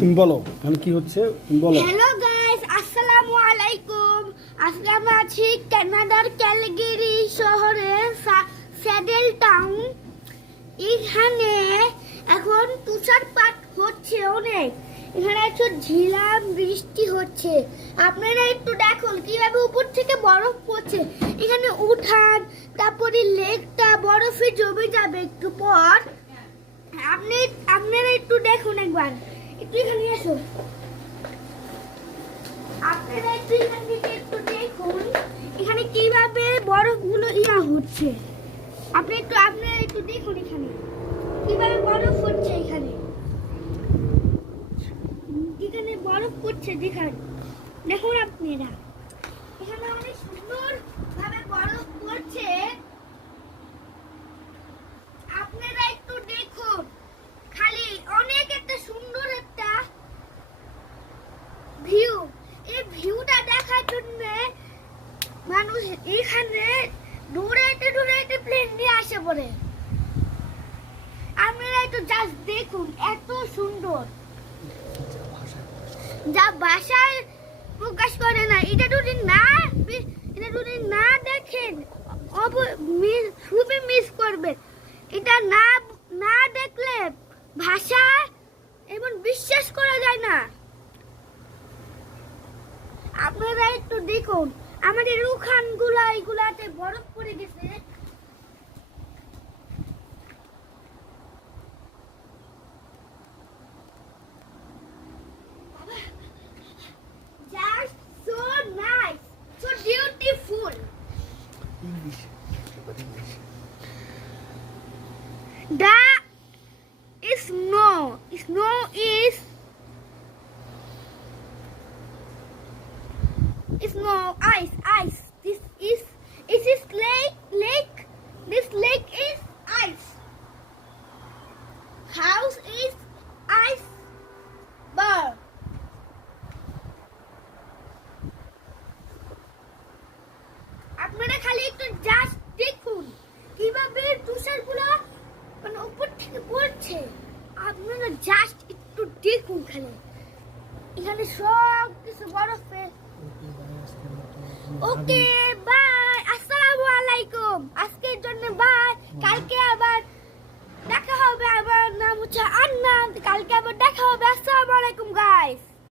তুমি বলো মানে কি হচ্ছে, তুমি বলো। হ্যালো গাইস, আসসালামু আলাইকুম। আজকে আমরা আছি কানাডার ক্যালগেরি শহরে, স্যাডেল টাউন। এখানে এখন তুষারপাত হচ্ছে অনেক। এখানে একটু ঝিলাম বৃষ্টি হচ্ছে। আপনারা একটু দেখুন কিভাবে উপর থেকে বরফ পড়ছে। এখানে উঠান, তারপরে লেকটা বরফে জমে যাবে একটু পর। আপনারা একটু দেখুন একবার, একটু এখানে এসো। আপনারা একটু এখান থেকে একটু দেখুন এখানে কিভাবে বরফগুলো হচ্ছে। আপনারা একটু দেখুন এখানে কিভাবে বরফ হচ্ছে। এখানে বরফ পড়ছে, দেখুন আপনারা এখানে অনেক সুন্দর ভাবে বরফ পড়ছে। আপনারা একটু দেখুন, খালি অনেক একটা সুন্দর একটা ভিউ। এই ভিউটা দেখার জন্য মানুষ এখানে দৌড়াইতে প্লেন নিয়ে আসে পড়ে। আপনারা একটু জাস্ট দেখুন, এত সুন্দর যা ভাষায় প্রকাশ করে না। এটা যদি না দেখেন খুবই মিস করবেন। এটা না দেখলে ভাষা এবং বিশ্বাস করা যায় না। আপনারা একটু দেখুন আমাদের এগুলাতে বরফ পড়ে গেছে। Just so nice, so beautiful. The snow is ice. This is lake. This lake is ice. House is ice bar. আপনারা খালি একটু জাস্ট দেখুন কিভাবে তুষারগুলো মানে উপর থেকে পড়ছে। আপনারা জাস্ট একটু দেখুন খালি এখানে সব কিছু বরফে। ওকে বাই, আসসালামু আলাইকুম। আজকের জন্য বাই। কালকে আবার দেখা হবে। আমার নাম হচ্ছে আন্না। কালকে আবার দেখা হবে। আসসালামু আলাইকুম গাইস।